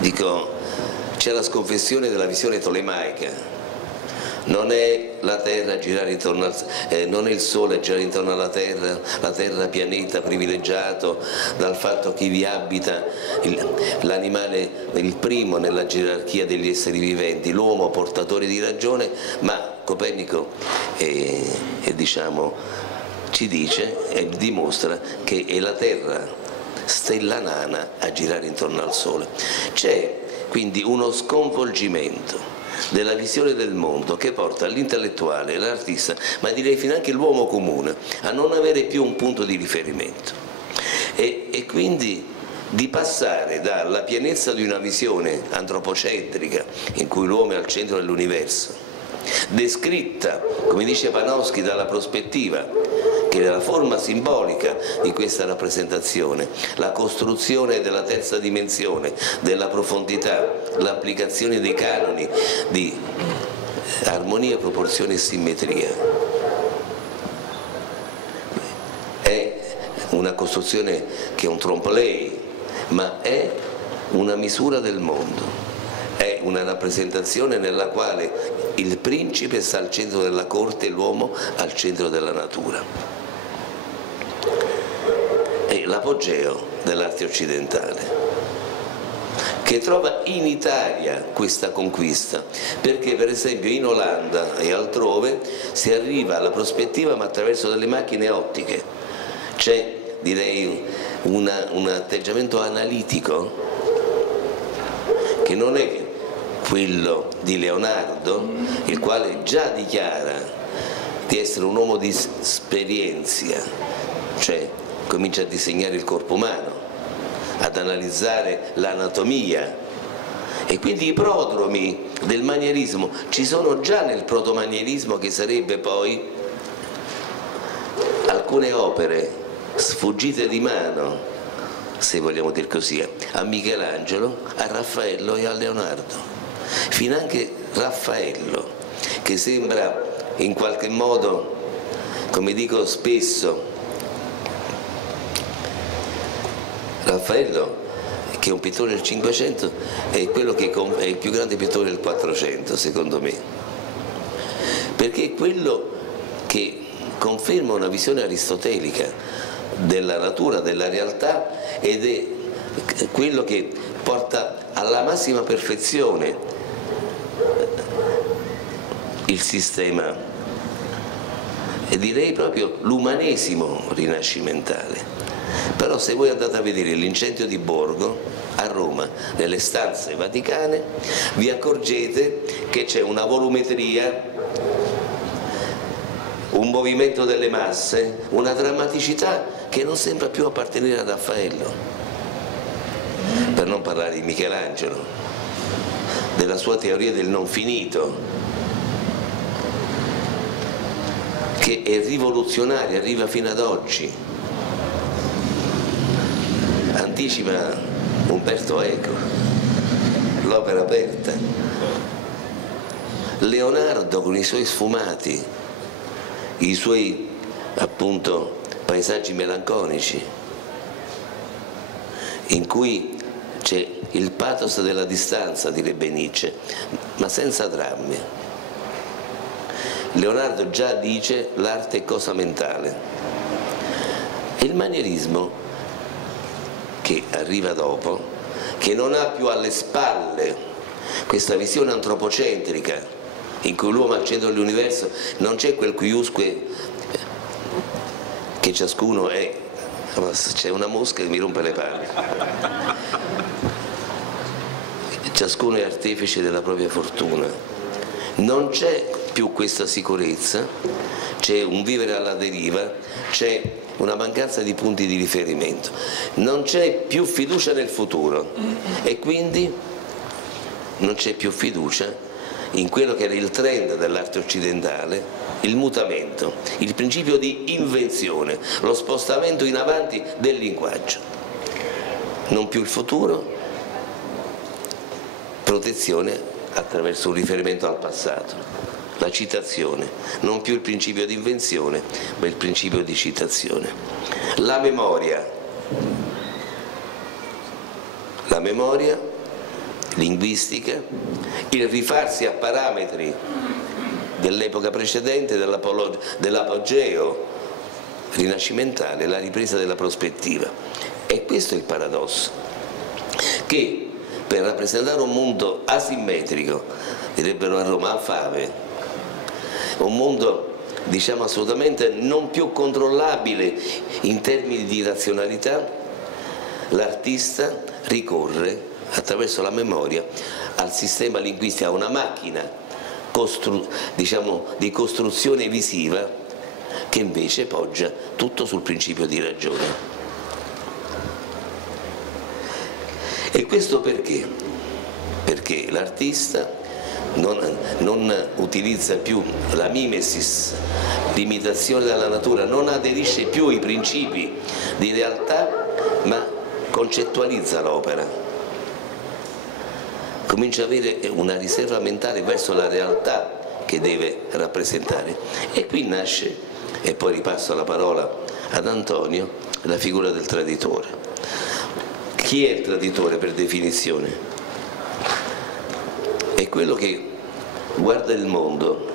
Dico, c'è la sconfessione della visione tolemaica. Non è la Terra a girare intorno non è il Sole a girare intorno alla Terra pianeta privilegiato dal fatto che vi abita l'animale il primo nella gerarchia degli esseri viventi, l'uomo portatore di ragione, ma Copernico diciamo, ci dice e dimostra che è la Terra, stella nana, a girare intorno al Sole. C'è quindi uno sconvolgimento della visione del mondo che porta l'intellettuale, l'artista, ma direi finanche l'uomo comune a non avere più un punto di riferimento e quindi di passare dalla pienezza di una visione antropocentrica in cui l'uomo è al centro dell'universo, descritta, come dice Panofsky, dalla prospettiva, che è la forma simbolica di questa rappresentazione, la costruzione della terza dimensione, della profondità, l'applicazione dei canoni di armonia, proporzione e simmetria. È una costruzione che è un trompe-l'œil, ma è una misura del mondo. È una rappresentazione nella quale il principe sta al centro della corte e l'uomo al centro della natura. È l'apogeo dell'arte occidentale, che trova in Italia questa conquista, perché per esempio in Olanda e altrove si arriva alla prospettiva ma attraverso delle macchine ottiche. C'è, direi, un atteggiamento analitico che non è quello di Leonardo, il quale già dichiara di essere un uomo di esperienza, cioè comincia a disegnare il corpo umano, ad analizzare l'anatomia, e quindi i prodromi del manierismo ci sono già nel protomanierismo, che sarebbe poi alcune opere sfuggite di mano, se vogliamo dire così, a Michelangelo, a Raffaello e a Leonardo. Finanche Raffaello, che sembra in qualche modo, come dico spesso, Raffaello, che è un pittore del Cinquecento, è quello che è il più grande pittore del Quattrocento, secondo me, perché è quello che conferma una visione aristotelica della natura, della realtà, ed è quello che porta alla massima perfezione il sistema, e direi proprio l'umanesimo rinascimentale. Però se voi andate a vedere l'Incendio di Borgo a Roma, nelle stanze vaticane, vi accorgete che c'è una volumetria, un movimento delle masse, una drammaticità che non sembra più appartenere a Raffaello, per non parlare di Michelangelo, della sua teoria del non finito, che è rivoluzionaria, arriva fino ad oggi, anticipa Umberto Eco, l'opera aperta. Leonardo con i suoi sfumati, i suoi appunto paesaggi melanconici, in cui c'è il pathos della distanza, direbbe Nietzsche, ma senza drammi. Leonardo già dice l'arte è cosa mentale. E il manierismo, che arriva dopo, che non ha più alle spalle questa visione antropocentrica in cui l'uomo è al centro dell'universo, non c'è quel quiusque che ciascuno è, c'è una mosca che mi rompe le palle, ciascuno è artefice della propria fortuna, non c'è più questa sicurezza, c'è un vivere alla deriva, c'è una mancanza di punti di riferimento, non c'è più fiducia nel futuro e quindi non c'è più fiducia in quello che era il trend dell'arte occidentale, il mutamento, il principio di invenzione, lo spostamento in avanti del linguaggio, non più il futuro, protezione attraverso un riferimento al passato. La citazione, non più il principio di invenzione, ma il principio di citazione. La memoria linguistica, il rifarsi a parametri dell'epoca precedente, dell'apogeo rinascimentale, la ripresa della prospettiva. E questo è il paradosso, che per rappresentare un mondo asimmetrico, direbbero a Roma, a fave, un mondo diciamo assolutamente non più controllabile in termini di razionalità, l'artista ricorre attraverso la memoria al sistema linguistico, a una macchina diciamo, di costruzione visiva che invece poggia tutto sul principio di ragione. E questo perché? Perché l'artista non utilizza più la mimesis, l'imitazione della natura, non aderisce più ai principi di realtà, ma concettualizza l'opera. Comincia ad avere una riserva mentale verso la realtà che deve rappresentare. E qui nasce, e poi ripasso la parola ad Antonio, la figura del traditore. Chi è il traditore per definizione? È quello che guarda il mondo,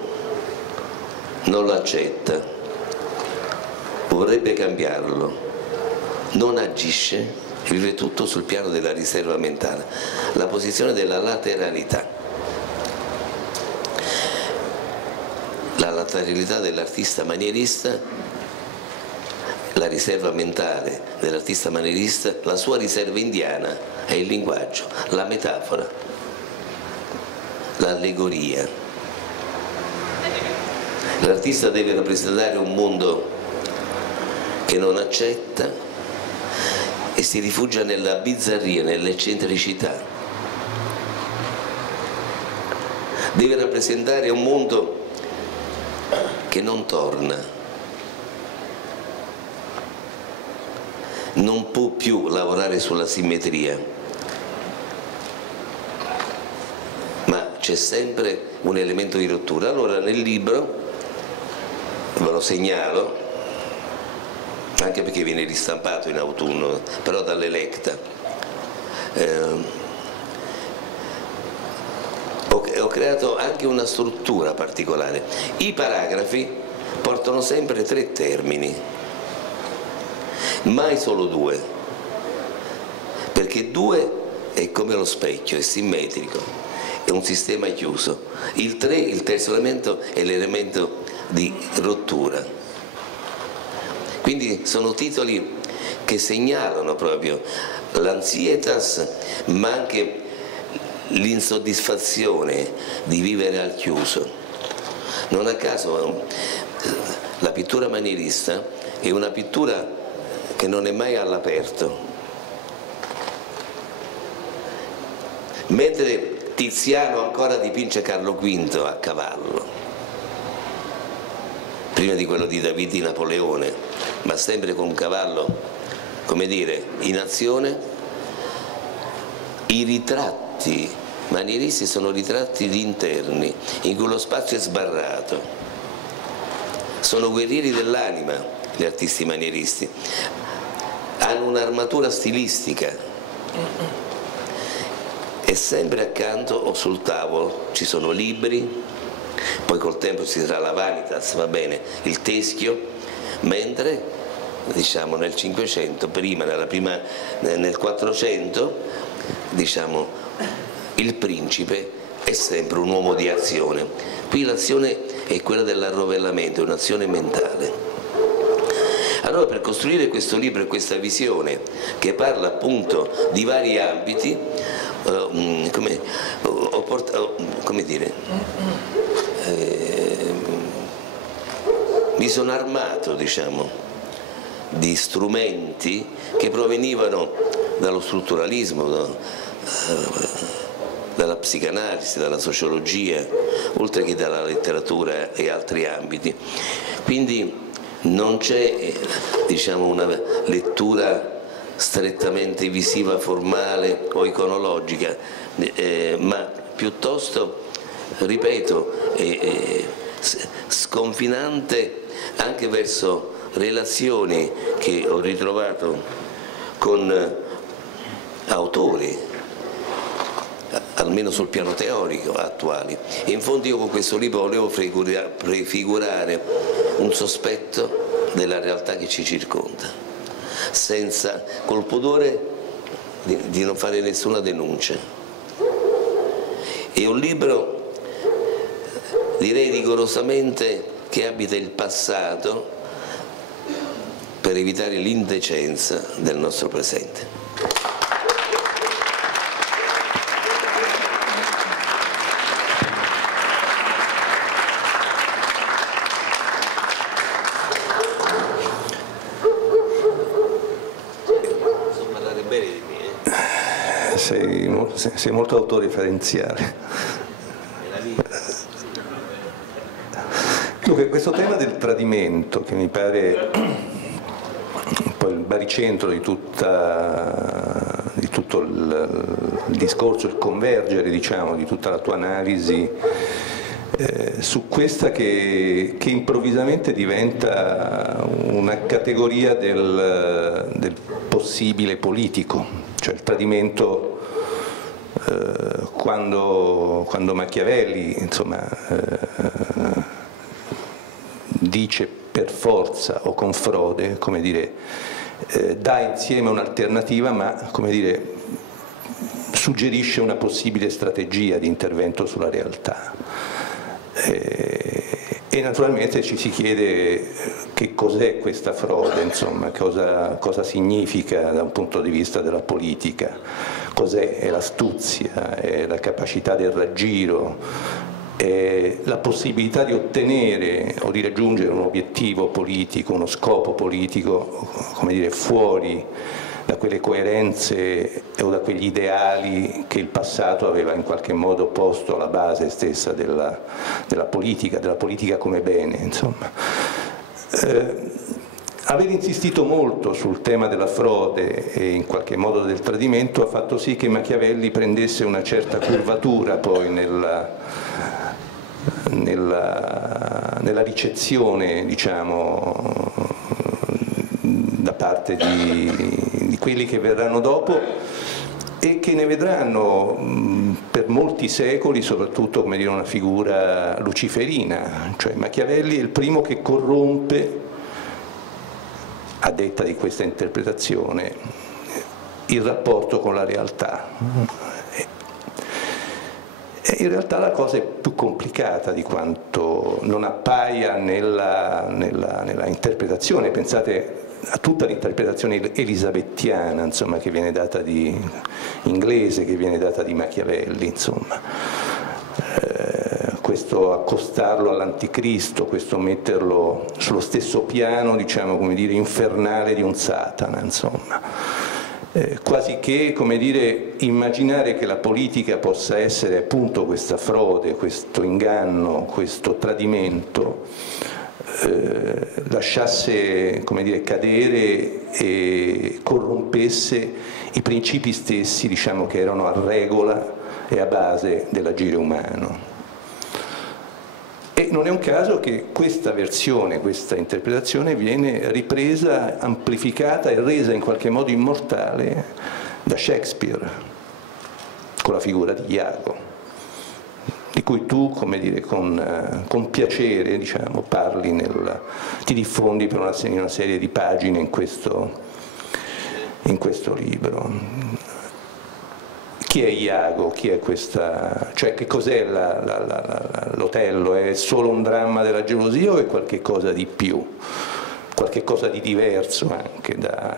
non lo accetta, vorrebbe cambiarlo, non agisce, vive tutto sul piano della riserva mentale, la posizione della lateralità. La lateralità dell'artista manierista, la riserva mentale dell'artista manierista, la sua riserva indiana è il linguaggio, la metafora, l'allegoria. L'artista deve rappresentare un mondo che non accetta e si rifugia nella bizzarria, nell'eccentricità. Deve rappresentare un mondo che non torna, non può più lavorare sulla simmetria, ma c'è sempre un elemento di rottura. Allora nel libro, ve lo segnalo, anche perché viene ristampato in autunno, però dall'Electa, ho creato anche una struttura particolare. I paragrafi portano sempre 3 termini, mai solo 2, perché 2 è come lo specchio, è simmetrico, è un sistema chiuso. Il 3, il terzo elemento, è l'elemento di rottura. Quindi sono titoli che segnalano proprio l'ansietas, ma anche l'insoddisfazione di vivere al chiuso. Non a caso la pittura manierista è una pittura che non è mai all'aperto, mentre Tiziano ancora dipinge Carlo V a cavallo, prima di quello di David di Napoleone, ma sempre con un cavallo, come dire, in azione. I ritratti manieristi sono ritratti di interni, in cui lo spazio è sbarrato. Sono guerrieri dell'anima gli artisti manieristi, hanno un'armatura stilistica e sempre accanto o sul tavolo ci sono libri, poi col tempo ci sarà la vanitas, va bene, il teschio, mentre diciamo nel 500, nel 400, diciamo il principe è sempre un uomo di azione. Qui l'azione è quella dell'arrovellamento, è un'azione mentale. Allora, per costruire questo libro e questa visione che parla appunto di vari ambiti, mi sono armato, diciamo, di strumenti che provenivano dallo strutturalismo, dalla psicanalisi, dalla sociologia, oltre che dalla letteratura e altri ambiti. Quindi non c'è, diciamo, una lettura strettamente visiva, formale o iconologica, ma piuttosto, ripeto, sconfinante anche verso relazioni che ho ritrovato con autori almeno sul piano teorico, attuali. In fondo io con questo libro volevo prefigurare un sospetto della realtà che ci circonda, senza, col pudore di non fare nessuna denuncia. È un libro, direi rigorosamente, che abita il passato per evitare l'indecenza del nostro presente. Sei molto autoreferenziale. Dunque, questo tema del tradimento, che mi pare un po' il baricentro di tutto il discorso, il convergere, diciamo, di tutta la tua analisi, su questa che improvvisamente diventa una categoria del possibile politico, cioè il tradimento. Quando Machiavelli, insomma, dice per forza o con frode, come dire, dà insieme un'alternativa, ma, come dire, suggerisce una possibile strategia di intervento sulla realtà. E naturalmente ci si chiede che cos'è questa frode, insomma, cosa significa da un punto di vista della politica, cos'è? È l'astuzia, è la capacità del raggiro, è la possibilità di ottenere o di raggiungere un obiettivo politico, uno scopo politico, come dire, fuori da quelle coerenze o da quegli ideali che il passato aveva in qualche modo posto alla base stessa della politica come bene, insomma. Aver insistito molto sul tema della frode e in qualche modo del tradimento ha fatto sì che Machiavelli prendesse una certa curvatura poi nella ricezione, diciamo, da parte di quelli che verranno dopo e che ne vedranno per molti secoli soprattutto, come dire, una figura luciferina, cioè Machiavelli è il primo che corrompe, a detta di questa interpretazione, il rapporto con la realtà. E in realtà la cosa è più complicata di quanto non appaia nella interpretazione. Pensate a tutta l'interpretazione elisabettiana, insomma, che viene data di inglese, che viene data di Machiavelli, insomma. Questo accostarlo all'anticristo, questo metterlo sullo stesso piano, diciamo, come dire, infernale di un Satana, insomma. Quasi che, come dire, immaginare che la politica possa essere appunto questa frode, questo inganno, questo tradimento, lasciasse, come dire, cadere e corrompesse i principi stessi, diciamo, che erano a regola e a base dell'agire umano. E non è un caso che questa versione, questa interpretazione viene ripresa, amplificata e resa in qualche modo immortale da Shakespeare, con la figura di Iago, di cui tu, come dire, con piacere, diciamo, parli, ti diffondi per una serie di pagine in questo libro. Chi è Iago? Chi è questa? Cioè, che cos'è l'Otello? È solo un dramma della gelosia o è qualche cosa di più? Qualche cosa di diverso anche da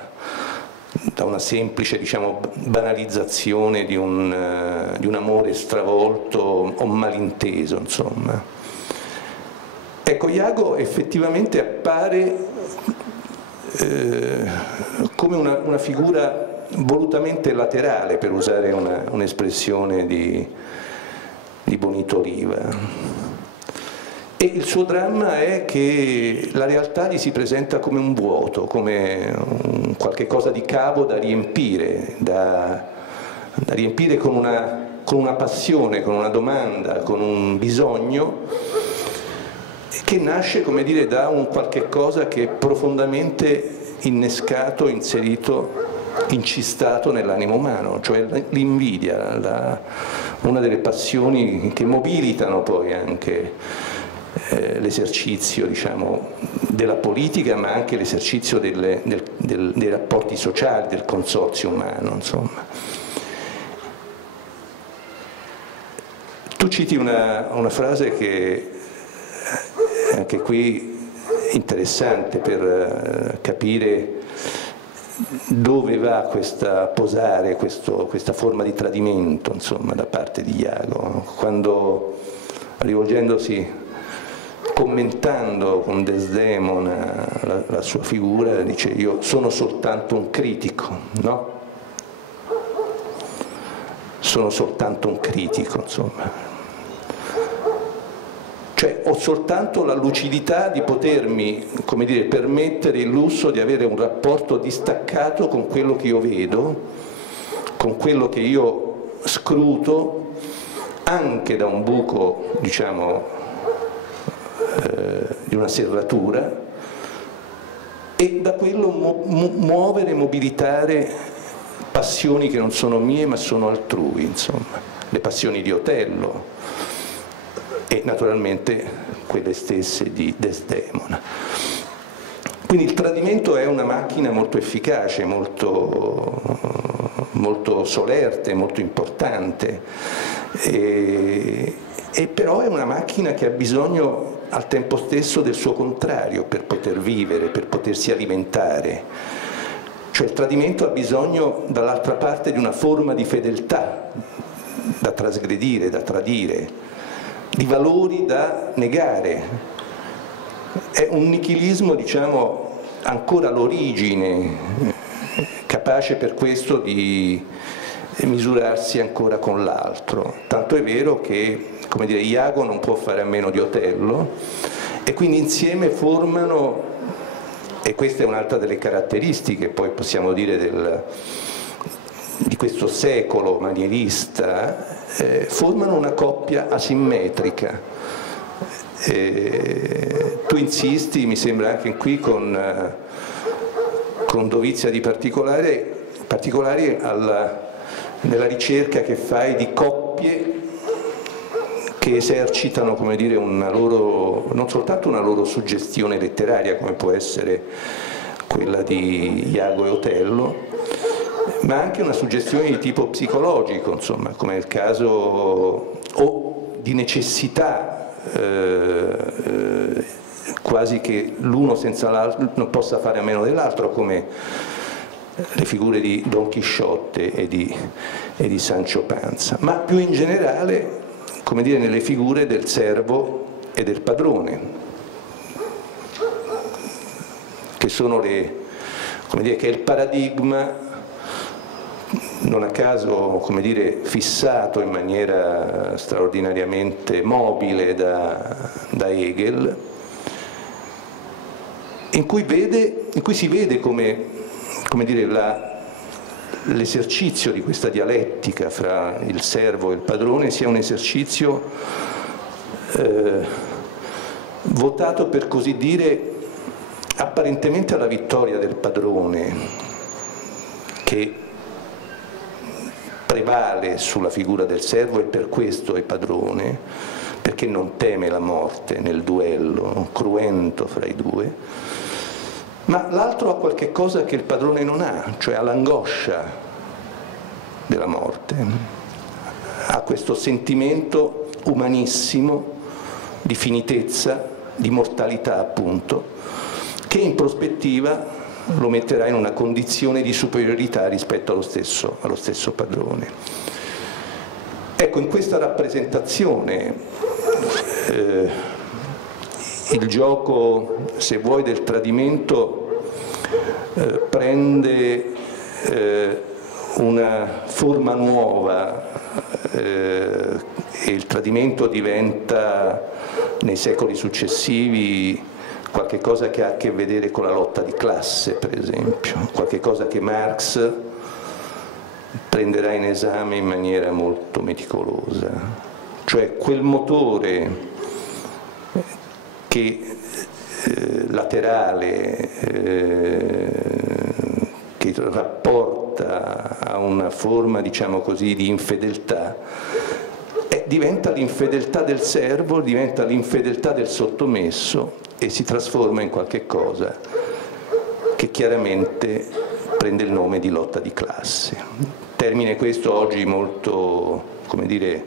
una semplice, diciamo, banalizzazione di un amore stravolto o malinteso, insomma. Ecco, Iago effettivamente appare come una figura volutamente laterale, per usare un'espressione di Bonito Riva. E il suo dramma è che la realtà gli si presenta come un vuoto, come qualche cosa di cavo da riempire, da riempire con una passione, con una domanda, con un bisogno che nasce, come dire, da un qualche cosa che è profondamente innescato, inserito incistato nell'animo umano, cioè l'invidia, una delle passioni che mobilitano poi anche l'esercizio, diciamo, della politica, ma anche l'esercizio dei rapporti sociali, del consorzio umano, insomma. Tu citi una frase che anche qui è interessante per capire dove va a posare questa forma di tradimento, insomma, da parte di Iago, quando, rivolgendosi, commentando con Desdemona la sua figura, dice: io sono soltanto un critico, no? Sono soltanto un critico, insomma. Cioè ho soltanto la lucidità di potermi, come dire, permettere il lusso di avere un rapporto distaccato con quello che io vedo, con quello che io scruto, anche da un buco, diciamo, di una serratura, e da quello muovere, mobilitare passioni che non sono mie ma sono altrui, insomma, le passioni di Otello e naturalmente quelle stesse di Desdemona. Quindi il tradimento è una macchina molto efficace, molto solerte, molto importante, e però è una macchina che ha bisogno al tempo stesso del suo contrario per poter vivere, per potersi alimentare. Cioè il tradimento ha bisogno dall'altra parte di una forma di fedeltà da trasgredire, da tradire, di valori da negare. È un nichilismo, diciamo, ancora all'origine, capace per questo di misurarsi ancora con l'altro. Tanto è vero che, come dire, Iago non può fare a meno di Otello, e quindi insieme formano, e questa è un'altra delle caratteristiche, poi possiamo dire, di questo secolo manierista, formano una coppia asimmetrica. Tu insisti, mi sembra anche qui con dovizia di particolari nella ricerca che fai di coppie che esercitano, come dire, non soltanto una loro suggestione letteraria, come può essere quella di Iago e Otello, ma anche una suggestione di tipo psicologico, insomma, come nel caso o di necessità, quasi che l'uno senza l'altro non possa fare a meno dell'altro, come le figure di Don Chisciotte e di Sancho Panza, ma più in generale, come dire, nelle figure del servo e del padrone, che sono come dire, che è il paradigma, non a caso, come dire, fissato in maniera straordinariamente mobile da Hegel, in cui si vede come dire, l'esercizio di questa dialettica fra il servo e il padrone sia un esercizio votato, per così dire, apparentemente alla vittoria del padrone, che prevale sulla figura del servo, e per questo è padrone, perché non teme la morte nel duello cruento fra i due, ma l'altro ha qualche cosa che il padrone non ha, cioè ha l'angoscia della morte, ha questo sentimento umanissimo di finitezza, di mortalità appunto, che in prospettiva lo metterà in una condizione di superiorità rispetto allo stesso padrone. Ecco, in questa rappresentazione il gioco, se vuoi, del tradimento prende una forma nuova, e il tradimento diventa nei secoli successivi qualche cosa che ha a che vedere con la lotta di classe, per esempio, qualche cosa che Marx prenderà in esame in maniera molto meticolosa, cioè quel motore laterale che rapporta porta a una forma, diciamo così, di infedeltà, diventa l'infedeltà del servo, diventa l'infedeltà del sottomesso e si trasforma in qualche cosa che chiaramente prende il nome di lotta di classe. Termine questo oggi molto, come dire,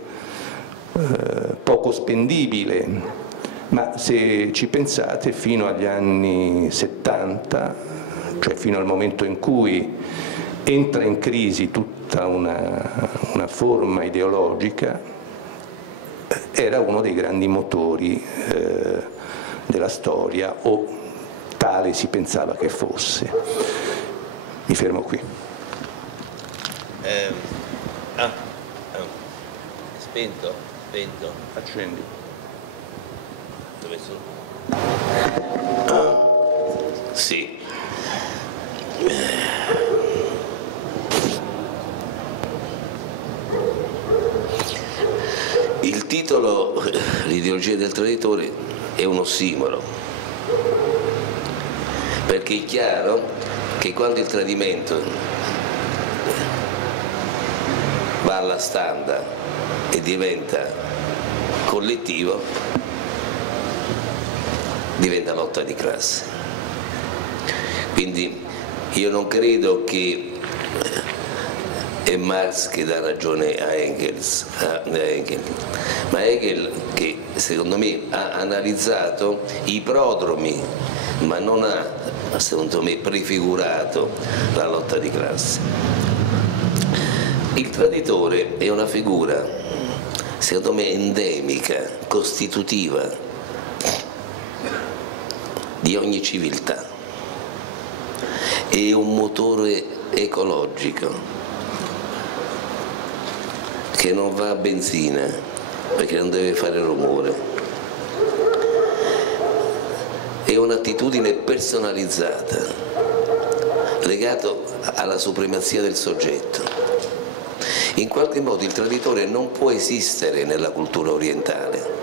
poco spendibile, ma se ci pensate fino agli anni 70, cioè fino al momento in cui entra in crisi tutta una forma ideologica, era uno dei grandi motori della storia, o tale si pensava che fosse. Mi fermo qui. Spento? Spento? Accendi. Dove sono? Sì. Il titolo, l'ideologia del traditore, è un ossimoro, perché è chiaro che quando il tradimento va alla standa e diventa collettivo, diventa lotta di classe. Quindi io non credo che è Marx che dà ragione a Engels, ma Hegel che secondo me ha analizzato i prodromi, ma non ha, secondo me, prefigurato la lotta di classe. Il traditore è una figura, secondo me, endemica, costitutiva di ogni civiltà. È un motore ecologico che non va a benzina perché non deve fare rumore. È un'attitudine personalizzata, legato alla supremazia del soggetto. In qualche modo il traditore non può esistere nella cultura orientale.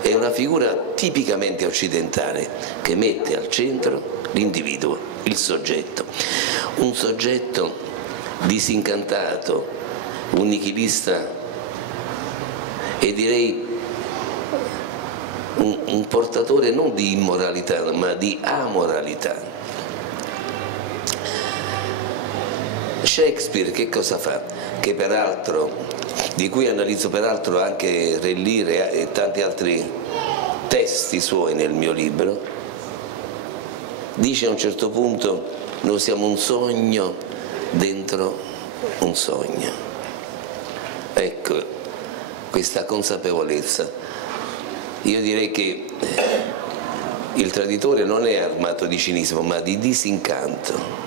È una figura tipicamente occidentale che mette al centro l'individuo, il soggetto. Un soggetto disincantato, un nichilista e direi un portatore non di immoralità ma di amoralità. Shakespeare che cosa fa? Che peraltro, di cui analizzo peraltro anche Re Lear e tanti altri testi suoi nel mio libro, dice a un certo punto: noi siamo un sogno dentro un sogno. Ecco, questa consapevolezza. Io direi che il traditore non è armato di cinismo, ma di disincanto.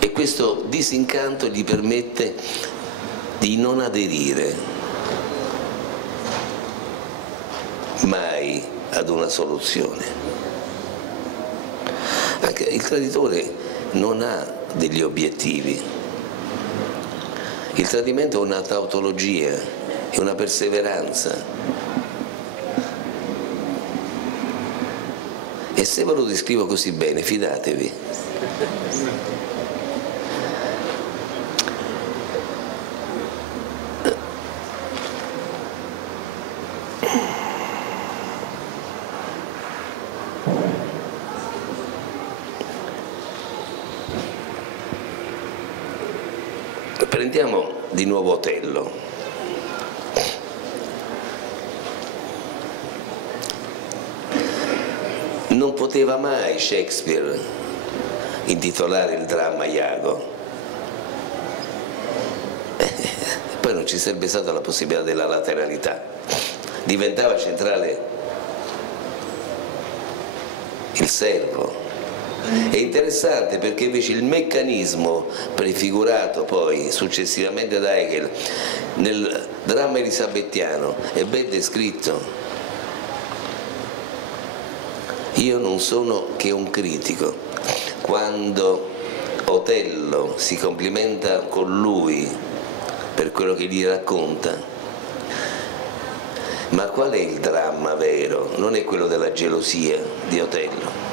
E questo disincanto gli permette di non aderire mai ad una soluzione. Anche il traditore non ha degli obiettivi. Il tradimento è una tautologia, è una perseveranza. E se ve lo descrivo così bene, fidatevi. Prendiamo di nuovo Otello. Non poteva mai Shakespeare intitolare il dramma Iago. Poi non ci sarebbe stata la possibilità della lateralità. Diventava centrale il servo. È interessante perché invece il meccanismo prefigurato poi successivamente da Hegel nel dramma elisabettiano è ben descritto. Io non sono che un critico. Quando Otello si complimenta con lui per quello che gli racconta, ma qual è il dramma vero? Non è quello della gelosia di Otello.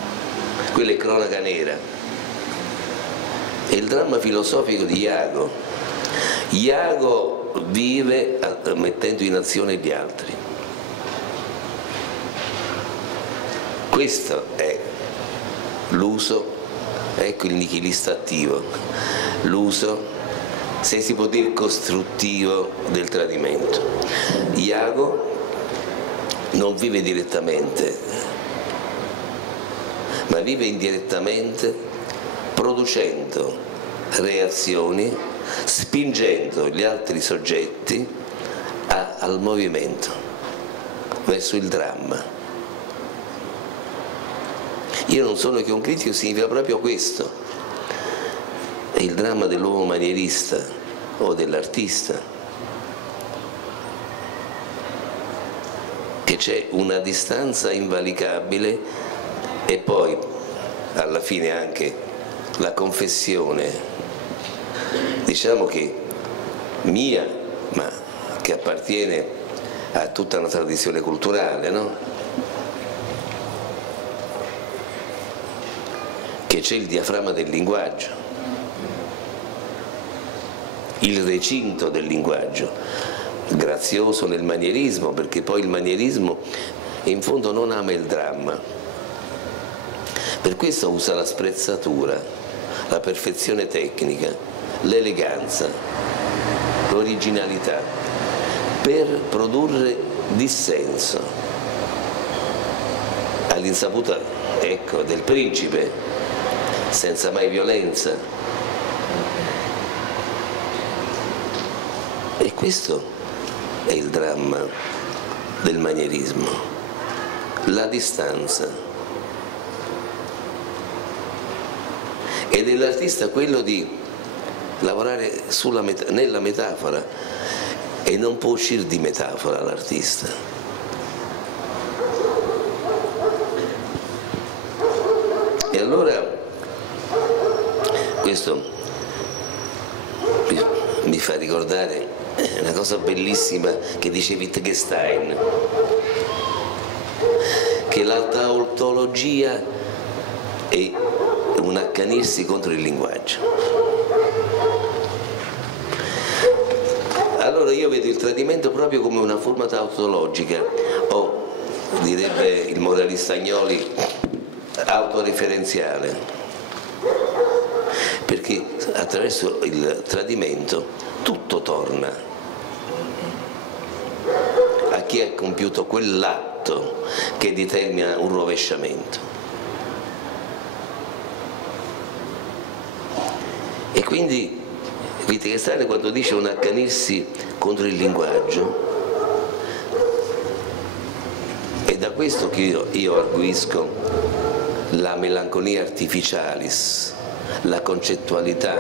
quella è cronaca nera. È il dramma filosofico di Iago. Iago vive mettendo in azione gli altri. Questo è l'uso, ecco il nichilista attivo, l'uso, se si può dire, costruttivo del tradimento. Iago non vive direttamente, ma vive indirettamente, producendo reazioni, spingendo gli altri soggetti al movimento, verso il dramma. Io non sono che un critico, significa proprio questo. È il dramma dell'uomo manierista o dell'artista, che c'è una distanza invalicabile e poi alla fine anche la confessione, diciamo che mia, ma che appartiene a tutta una tradizione culturale, no? Che c'è il diaframma del linguaggio, il recinto del linguaggio, grazioso nel manierismo, perché poi il manierismo in fondo non ama il dramma, per questo usa la sprezzatura, la perfezione tecnica, l'eleganza, l'originalità, per produrre dissenso all'insaputa, ecco, del principe, senza mai violenza. E questo è il dramma del manierismo, la distanza. E dell'artista quello di lavorare nella metafora, e non può uscire di metafora l'artista. E allora questo mi fa ricordare una cosa bellissima che dice Wittgenstein, che la tautologia è un accanirsi contro il linguaggio. Allora io vedo il tradimento proprio come una forma tautologica, o direbbe il moralista Agnoli, autoreferenziale, perché attraverso il tradimento tutto torna a chi ha compiuto quell'atto che determina un rovesciamento. E quindi Wittgenstein, quando dice un accanirsi contro il linguaggio, è da questo che io arguisco la melancolia artificialis, la concettualità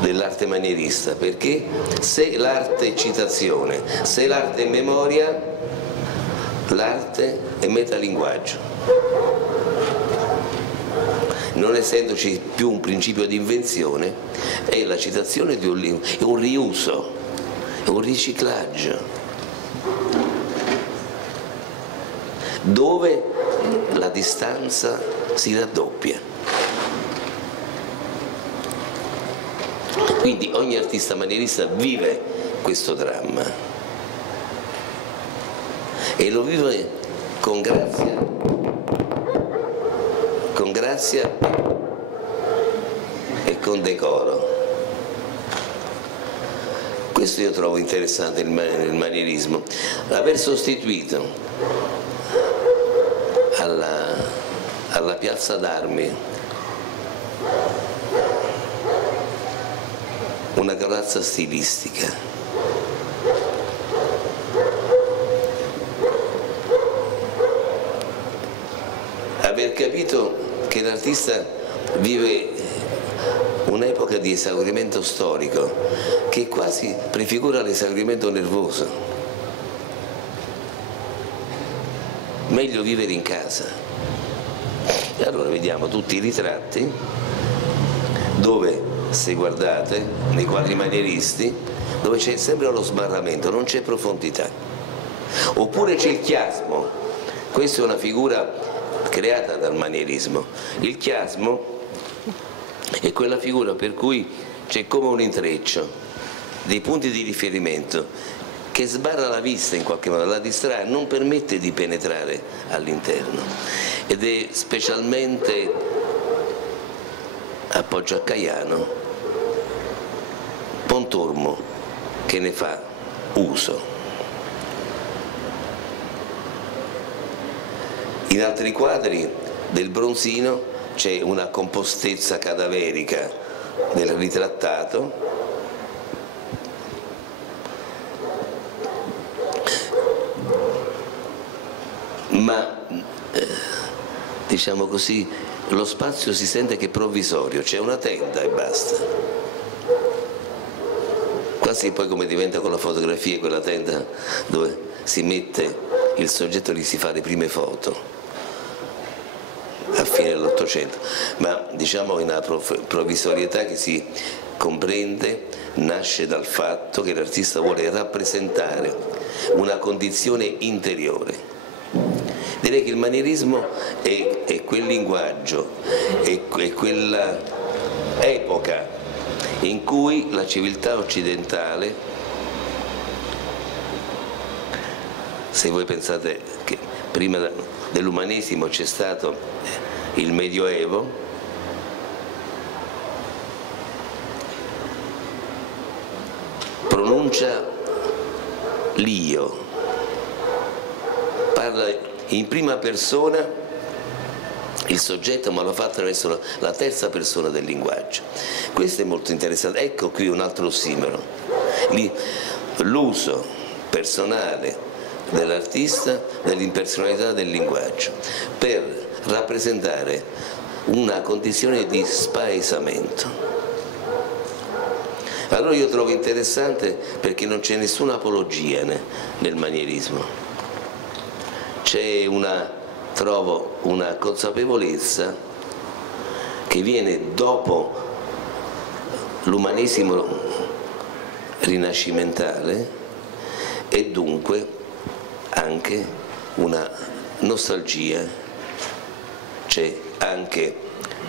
dell'arte manierista, perché se l'arte è citazione, se l'arte è memoria, l'arte è metalinguaggio. Non essendoci più un principio di invenzione, è la citazione di un libro, è un riuso, è un riciclaggio, dove la distanza si raddoppia. Quindi ogni artista manierista vive questo dramma e lo vive con grazia e con decoro. Questo io trovo interessante nel manierismo, aver sostituito alla piazza d'armi una corazza stilistica, aver capito che l'artista vive un'epoca di esaurimento storico che quasi prefigura l'esaurimento nervoso. Meglio vivere in casa. E allora vediamo tutti i ritratti dove, se guardate, nei quadri manieristi, dove c'è sempre lo sbarramento, non c'è profondità. Oppure c'è il chiasmo Questa è una figura creata dal manierismo. Il chiasmo è quella figura per cui c'è come un intreccio, dei punti di riferimento che sbarra la vista in qualche modo, la distrae, non permette di penetrare all'interno, ed è specialmente a Poggio a Caiano Pontormo che ne fa uso. In altri quadri del Bronzino c'è una compostezza cadaverica del ritrattato, ma diciamo così lo spazio si sente che è provvisorio, c'è una tenda e basta. Quasi poi come diventa con la fotografia quella tenda dove si mette il soggetto e gli si fa le prime foto a fine dell'Ottocento, ma diciamo una provvisorietà che si comprende, nasce dal fatto che l'artista vuole rappresentare una condizione interiore. Direi che il manierismo è quel linguaggio, è quella epoca in cui la civiltà occidentale, se voi pensate che prima dell'umanesimo c'è stato il Medioevo, pronuncia l'io, parla in prima persona il soggetto, ma lo fa attraverso la terza persona del linguaggio. Questo è molto interessante. Ecco qui un altro ossimoro, l'uso personale dell'artista dell'impersonalità del linguaggio per rappresentare una condizione di spaesamento. Allora io trovo interessante perché non c'è nessuna apologia nel manierismo, c'è trovo una consapevolezza che viene dopo l'umanesimo rinascimentale e dunque anche una nostalgia, c'è anche,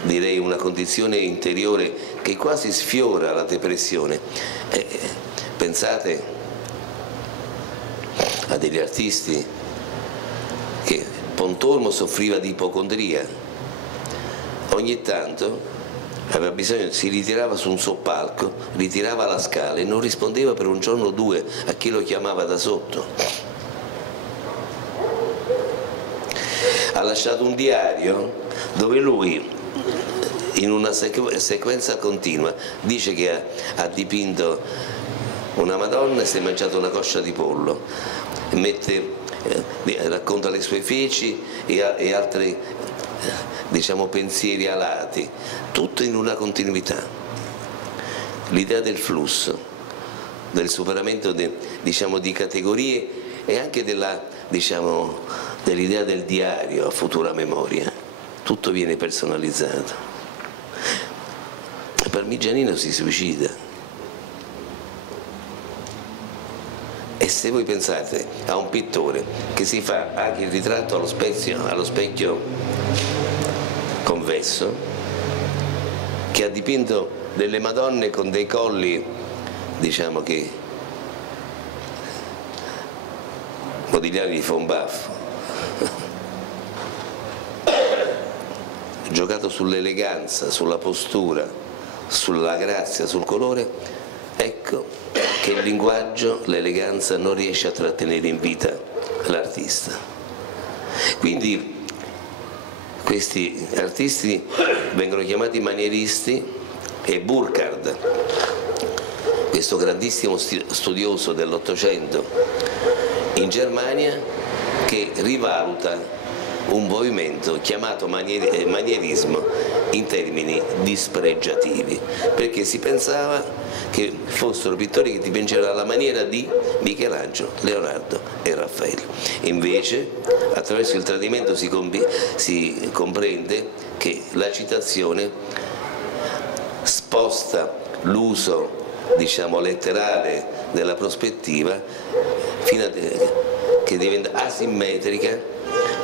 direi, una condizione interiore che quasi sfiora la depressione. Pensate a degli artisti che Pontormo soffriva di ipocondria, ogni tanto aveva bisogno, si ritirava su un soppalco, ritirava la scala e non rispondeva per un giorno o due a chi lo chiamava da sotto. Ha lasciato un diario dove lui, in una sequenza continua, dice che ha dipinto una Madonna e si è mangiato una coscia di pollo, racconta le sue feci e altri diciamo, pensieri alati, tutto in una continuità. L'idea del flusso, del superamento diciamo, di categorie e anche dell'idea del diario a futura memoria, tutto viene personalizzato. Parmigianino si suicida e se voi pensate a un pittore che si fa anche il ritratto allo specchio convesso, che ha dipinto delle Madonne con dei colli diciamo che Modigliani gli fa un baffo, giocato sull'eleganza, sulla postura, sulla grazia, sul colore, ecco che il linguaggio, l'eleganza non riesce a trattenere in vita l'artista. Quindi questi artisti vengono chiamati manieristi e Burkhard, questo grandissimo studioso dell'Ottocento in Germania, che rivaluta un movimento chiamato manierismo in termini dispregiativi, perché si pensava che fossero pittori che dipingevano alla maniera di Michelangelo, Leonardo e Raffaello. Invece attraverso il tradimento si comprende che la citazione sposta l'uso diciamo letterale della prospettiva fino a che diventa asimmetrica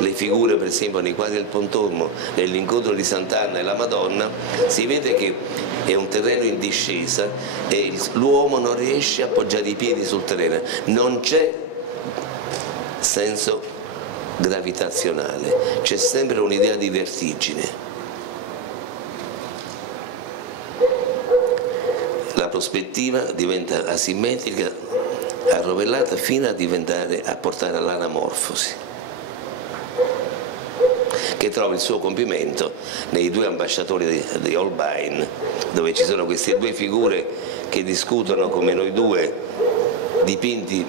le figure per esempio nei quadri del Pontormo, nell'incontro di Sant'Anna e la Madonna, si vede che è un terreno in discesa e l'uomo non riesce a appoggiare i piedi sul terreno, non c'è senso gravitazionale, c'è sempre un'idea di vertigine. La prospettiva diventa asimmetrica, arrovellata fino a portare all'anamorfosi, che trova il suo compimento nei due ambasciatori di Holbein, dove ci sono queste due figure che discutono come noi due, dipinti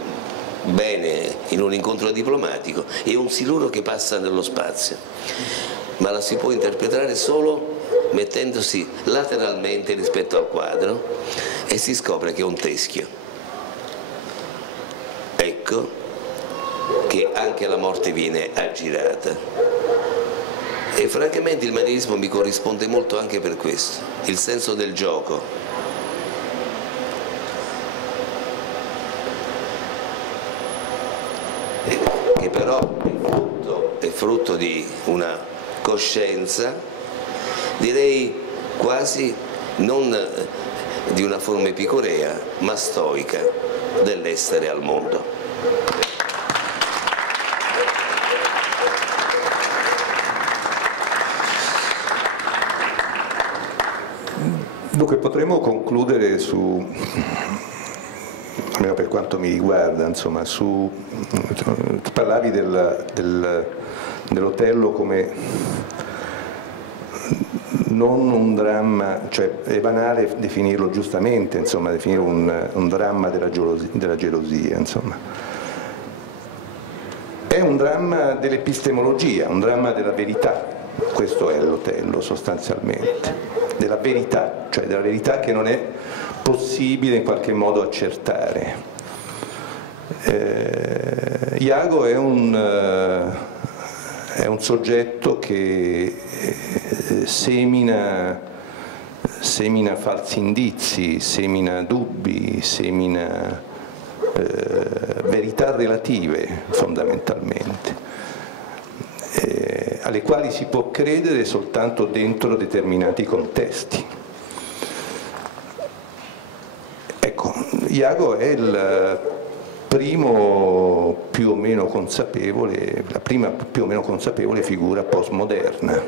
bene in un incontro diplomatico, e un siluro che passa nello spazio, ma la si può interpretare solo mettendosi lateralmente rispetto al quadro e si scopre che è un teschio. Ecco che anche la morte viene aggirata, e francamente il manierismo mi corrisponde molto anche per questo, il senso del gioco. Che però è frutto di una coscienza, direi quasi non di una forma epicurea, ma stoica dell'essere al mondo. Dunque potremmo concludere su, almeno per quanto mi riguarda, insomma, tu parlavi dell'Otello come non un dramma, cioè è banale definirlo giustamente, insomma, definire un dramma della gelosia, insomma. È un dramma dell'epistemologia, un dramma della verità, questo è l'Otello sostanzialmente, della verità, cioè della verità che non è possibile in qualche modo accertare. Iago è un soggetto che semina falsi indizi, semina dubbi, semina verità relative fondamentalmente, alle quali si può credere soltanto dentro determinati contesti. Ecco, Iago è il primo più o meno consapevole, la prima più o meno consapevole figura postmoderna,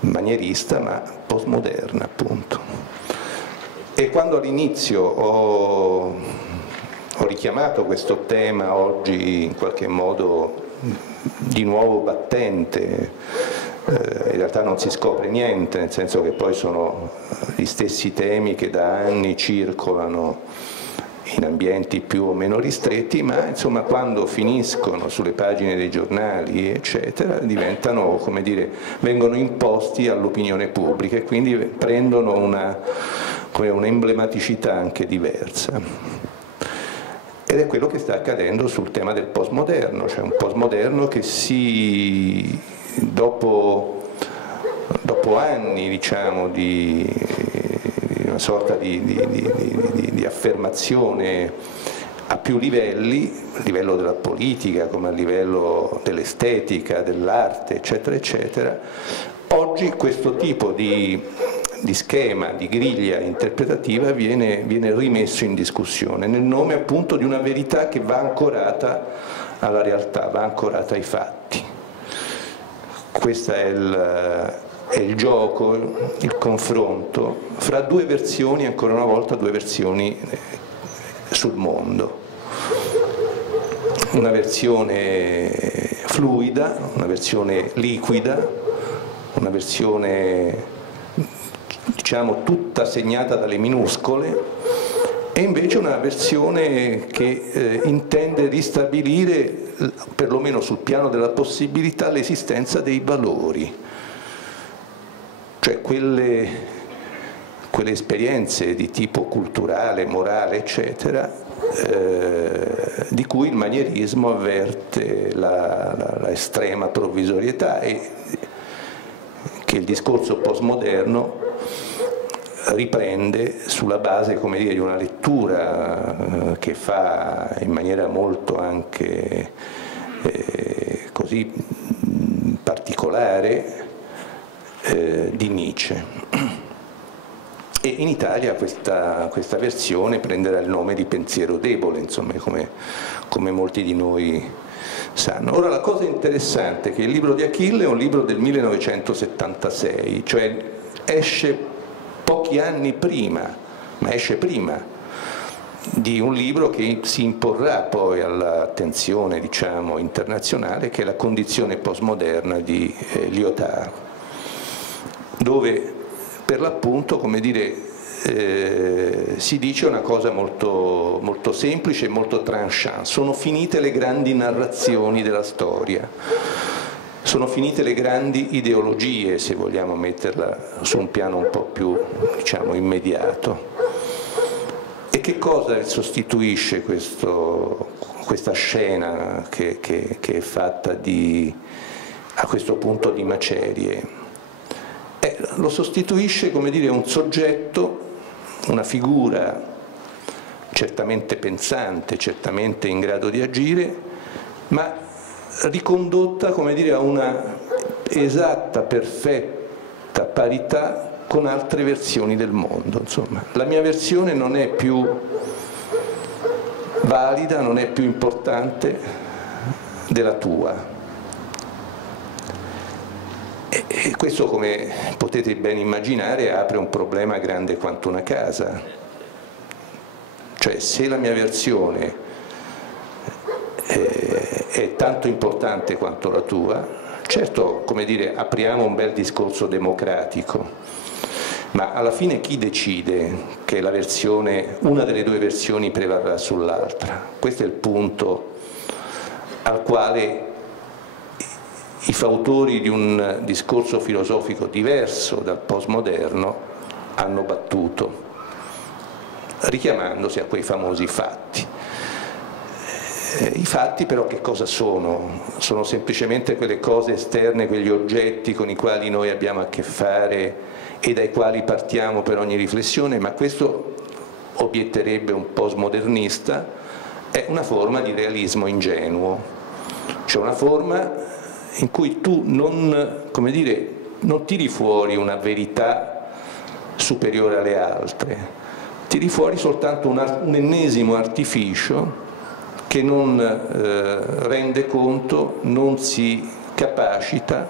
manierista ma postmoderna appunto. E quando all'inizio ho richiamato questo tema oggi in qualche modo di nuovo battente, in realtà non si scopre niente, nel senso che poi sono gli stessi temi che da anni circolano in ambienti più o meno ristretti, ma insomma quando finiscono sulle pagine dei giornali eccetera diventano, come dire, vengono imposti all'opinione pubblica e quindi prendono una emblematicità anche diversa. Ed è quello che sta accadendo sul tema del postmoderno, cioè un postmoderno che dopo anni, diciamo, di una sorta di affermazione a più livelli, a livello della politica come a livello dell'estetica, dell'arte, eccetera, eccetera, oggi questo tipo di schema, di griglia interpretativa viene rimesso in discussione nel nome appunto di una verità che va ancorata alla realtà, va ancorata ai fatti. Questo è il gioco, il confronto fra due versioni, ancora una volta due versioni sul mondo. Una versione fluida, una versione liquida, una versione diciamo tutta segnata dalle minuscole, e invece una versione che intende ristabilire, perlomeno sul piano della possibilità, l'esistenza dei valori, cioè quelle esperienze di tipo culturale, morale, eccetera, di cui il manierismo avverte la estrema provvisorietà e che il discorso postmoderno riprende sulla base, come dire, di una lettura che fa in maniera molto anche così particolare di Nietzsche. E in Italia questa versione prenderà il nome di pensiero debole, insomma, come molti di noi sanno. Ora, la cosa interessante è che il libro di Achille è un libro del 1976, cioè esce pochi anni prima, ma esce prima di un libro che si imporrà poi all'attenzione, diciamo, internazionale, che è La condizione postmoderna di Lyotard, dove per l'appunto, come dire, si dice una cosa molto, molto semplice e molto tranchant: sono finite le grandi narrazioni della storia, sono finite le grandi ideologie, se vogliamo metterla su un piano un po' più, diciamo, immediato. E che cosa sostituisce questa scena che è fatta a questo punto di macerie? Lo sostituisce, come dire, un soggetto, una figura certamente pensante, certamente in grado di agire, ma ricondotta, come dire, a una esatta, perfetta parità con altre versioni del mondo. Insomma, la mia versione non è più valida, non è più importante della tua. E questo, come potete ben immaginare, apre un problema grande quanto una casa. Cioè, se la mia versione è tanto importante quanto la tua, certo, come dire, apriamo un bel discorso democratico, ma alla fine chi decide che una delle due versioni prevarrà sull'altra? Questo è il punto al quale i fautori di un discorso filosofico diverso dal postmoderno hanno battuto, richiamandosi a quei famosi fatti. I fatti però che cosa sono? Sono semplicemente quelle cose esterne, quegli oggetti con i quali noi abbiamo a che fare e dai quali partiamo per ogni riflessione, ma questo, obietterebbe un postmodernista, è una forma di realismo ingenuo, cioè una forma in cui tu non, come dire, non tiri fuori una verità superiore alle altre, tiri fuori soltanto un ennesimo artificio che non rende conto, non si capacita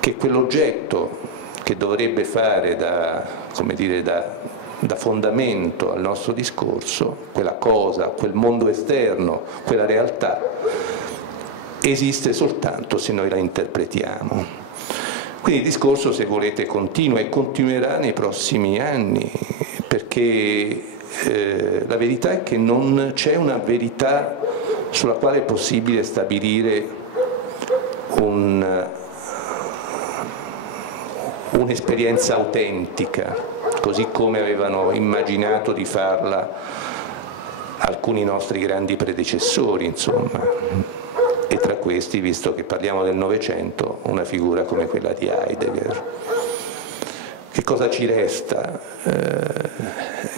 che quell'oggetto che dovrebbe fare come dire, da fondamento al nostro discorso, quella cosa, quel mondo esterno, quella realtà, esiste soltanto se noi la interpretiamo. Quindi il discorso, se volete, continua e continuerà nei prossimi anni, perché la verità è che non c'è una verità sulla quale è possibile stabilire un'esperienza autentica, così come avevano immaginato di farla alcuni nostri grandi predecessori, insomma, e tra questi, visto che parliamo del Novecento, una figura come quella di Heidegger. Che cosa ci resta?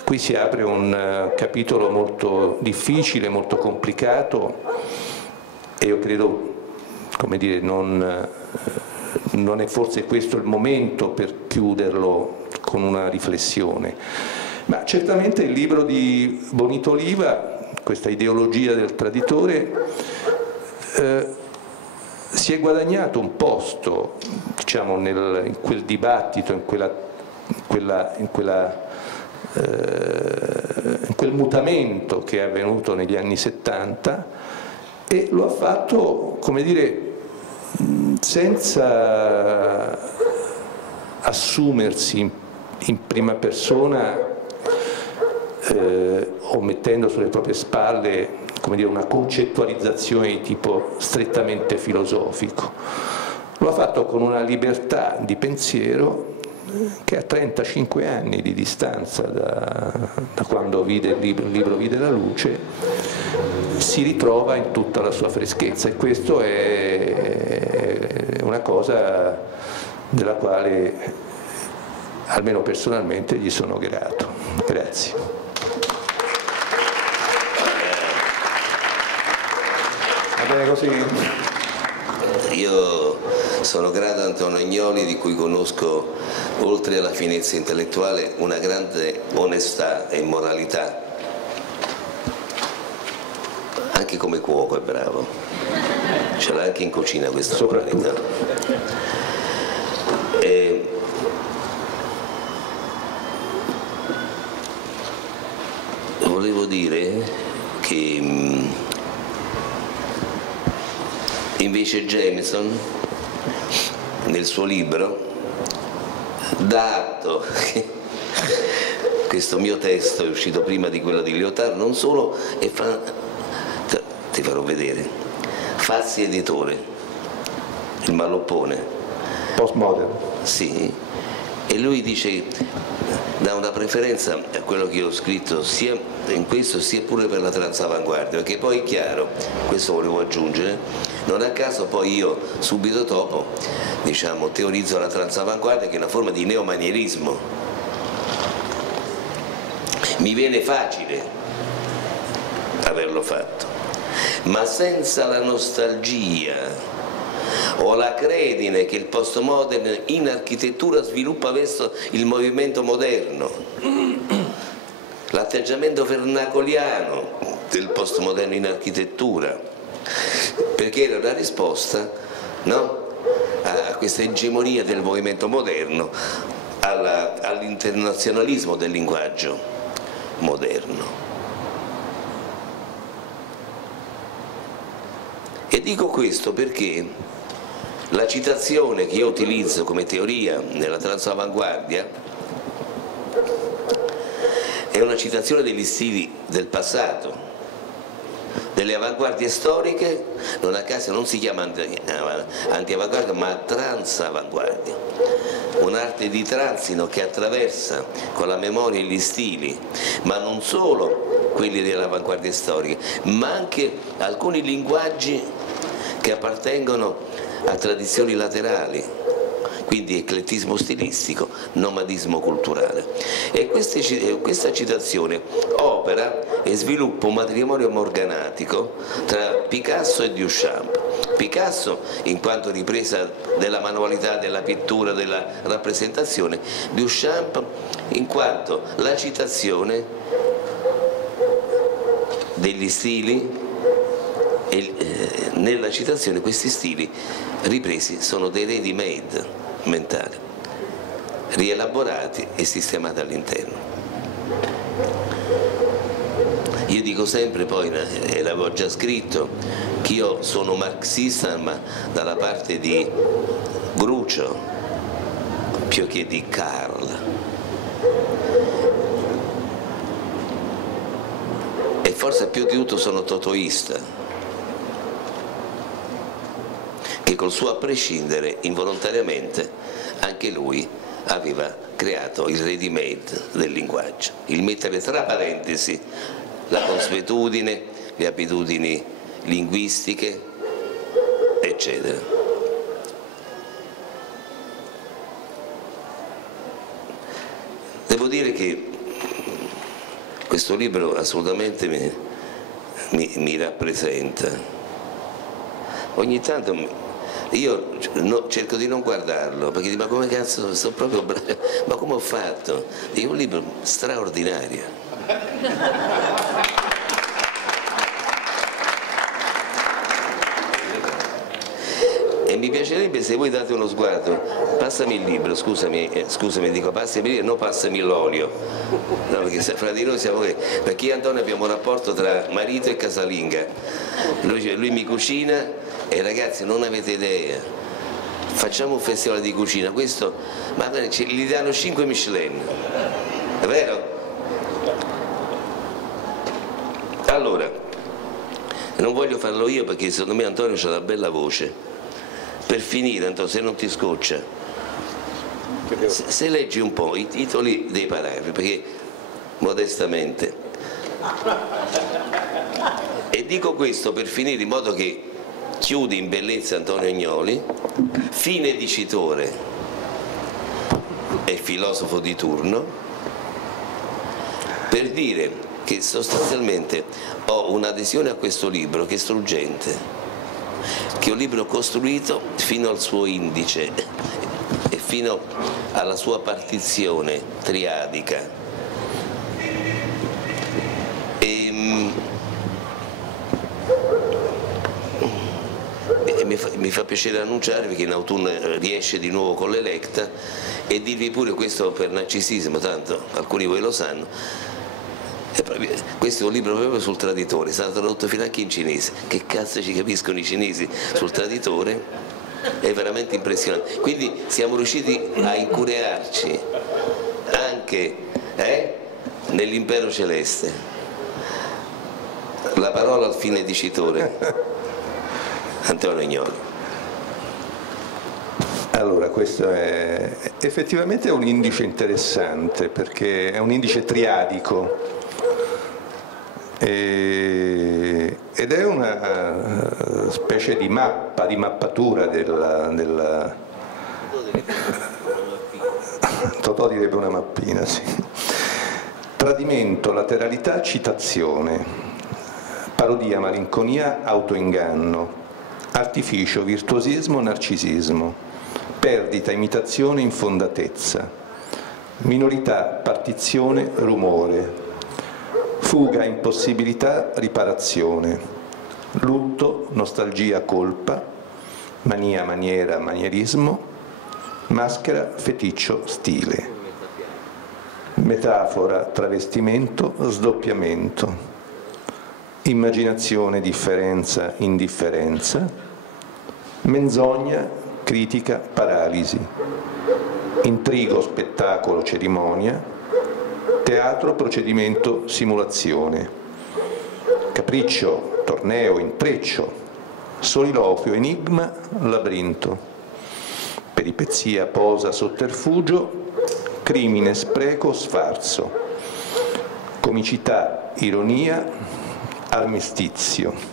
Qui si apre un capitolo molto difficile, molto complicato, e io credo, come dire, non è forse questo il momento per chiuderlo con una riflessione, ma certamente il libro di Bonito Oliva, questa ideologia del traditore, si è guadagnato un posto, diciamo, in quel dibattito, in quel mutamento che è avvenuto negli anni 70, e lo ha fatto, come dire, senza assumersi in prima persona o mettendo sulle proprie spalle, come dire, una concettualizzazione di tipo strettamente filosofico. Lo ha fatto con una libertà di pensiero che a 35 anni di distanza da quando il libro vide la luce, si ritrova in tutta la sua freschezza, e questo è una cosa della quale, almeno personalmente, gli sono grato. Grazie. bene così. Io sono grato a Antonio Agnoli, di cui conosco, oltre alla finezza intellettuale, una grande onestà e moralità. Anche come cuoco è bravo, ce l'ha anche in cucina questa moralità. Volevo dire che invece Jameson nel suo libro dà atto che questo mio testo è uscito prima di quello di Lyotard, non solo, e ti farò vedere, Fazzi editore, il maloppone postmodern. Sì, e lui dice, dà una preferenza a quello che io ho scritto sia in questo sia pure per la transavanguardia, perché poi è chiaro, questo volevo aggiungere, non a caso poi io subito dopo, diciamo, teorizzo la transavanguardia, che è una forma di neomanierismo. Mi viene facile averlo fatto, ma senza la nostalgia o la credine che il postmodern in architettura sviluppa verso il movimento moderno, l'atteggiamento vernacoliano del postmoderno in architettura, perché era la risposta, no, a questa egemonia del movimento moderno, all'internazionalismo del linguaggio moderno. E dico questo perché la citazione che io utilizzo come teoria nella transavanguardia è una citazione degli stili del passato, delle avanguardie storiche, non a caso non si chiama antiavanguardia ma transavanguardia, un'arte di transito che attraversa con la memoria gli stili, ma non solo quelli delle avanguardie storiche, ma anche alcuni linguaggi che appartengono a tradizioni laterali, quindi eclettismo stilistico, nomadismo culturale. E questa citazione opera e sviluppa un matrimonio morganatico tra Picasso e Duchamp. Picasso in quanto ripresa della manualità, della pittura, della rappresentazione, Duchamp in quanto la citazione degli stili, e nella citazione questi stili ripresi sono dei ready made mentali, rielaborati e sistemati all'interno. Io dico sempre poi, e l'avevo già scritto, che io sono marxista ma dalla parte di Groucho più che di Karl, e forse più di tutto sono totoista, che col suo a prescindere involontariamente anche lui aveva creato il ready made del linguaggio, il mettere tra parentesi la consuetudine, le abitudini linguistiche, eccetera. Devo dire che questo libro assolutamente mi rappresenta. Ogni tanto io cerco di non guardarlo, perché dico, ma come cazzo, sto proprio bravo, ma come ho fatto? È un libro straordinario. E mi piacerebbe se voi date uno sguardo, passami il libro, scusami, dico passami il libro, non passami l'olio, no, perché fra di noi siamo, perché io e Antonio abbiamo un rapporto tra marito e casalinga, lui mi cucina e ragazzi non avete idea, facciamo un festival di cucina, questo, ma gli danno 5 Michelin, è vero? Allora, non voglio farlo io perché secondo me Antonio ha una bella voce. Per finire, Antonio, se non ti scoccia, se leggi un po' i titoli dei paragrafi, perché modestamente, e dico questo per finire in modo che chiudi in bellezza Antonio Agnoli, fine dicitore e filosofo di turno, per dire che sostanzialmente ho un'adesione a questo libro che è struggente, che è un libro costruito fino al suo indice e fino alla sua partizione triadica. Mi fa piacere annunciarvi che in autunno riesce di nuovo con l'Electa, e dirvi pure questo per narcisismo, tanto alcuni di voi lo sanno. Questo è un libro proprio sul traditore, è stato tradotto fino anche in cinese. Che cazzo ci capiscono i cinesi sul traditore? È veramente impressionante. Quindi siamo riusciti a incurearci anche nell'impero celeste. La parola al fine dicitore. Antonio Ignoli. Allora, questo è effettivamente un indice interessante, perché è un indice triadico ed è una specie di mappa, di mappatura della... Totò direbbe una mappina, sì. Tradimento, lateralità, citazione, parodia, malinconia, autoinganno, artificio, virtuosismo, narcisismo, perdita, imitazione, infondatezza, minorità, partizione, rumore, fuga, impossibilità, riparazione, lutto, nostalgia, colpa, mania, maniera, manierismo, maschera, feticcio, stile, metafora, travestimento, sdoppiamento, immaginazione, differenza, indifferenza, menzogna, critica, paralisi, intrigo, spettacolo, cerimonia, teatro, procedimento, simulazione, capriccio, torneo, intreccio, soliloquio, enigma, labirinto, peripezia, posa, sotterfugio, crimine, spreco, sfarzo, comicità, ironia, armistizio,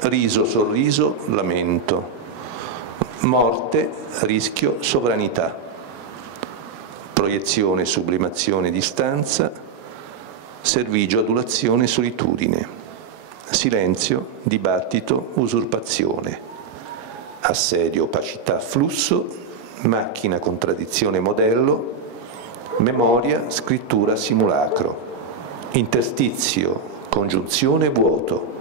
riso, sorriso, lamento, morte, rischio, sovranità, proiezione, sublimazione, distanza, servigio, adulazione, solitudine, silenzio, dibattito, usurpazione, assedio, opacità, flusso, macchina, contraddizione, modello, memoria, scrittura, simulacro, interstizio, congiunzione, vuoto,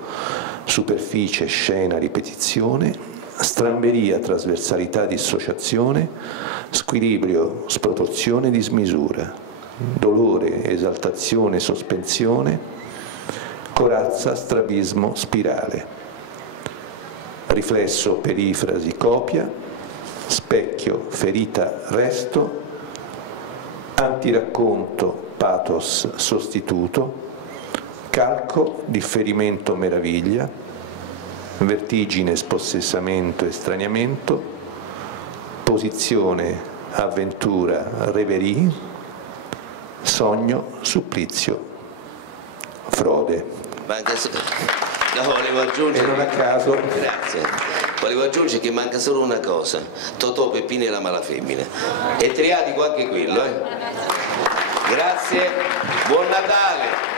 superficie, scena, ripetizione, stramberia, trasversalità, dissociazione, squilibrio, sproporzione, dismisura, dolore, esaltazione, sospensione, corazza, strabismo, spirale, riflesso, perifrasi, copia, specchio, ferita, resto, antiracconto, pathos, sostituto, calco, differimento, meraviglia, vertigine, spossessamento, estraniamento, posizione, avventura, reverie, sogno, supplizio, frode. No, volevo aggiungere, e non a caso. Grazie. Volevo aggiungere che manca solo una cosa: Totò, Peppino e la Malafemmina. È triadico anche quello, Grazie, buon Natale.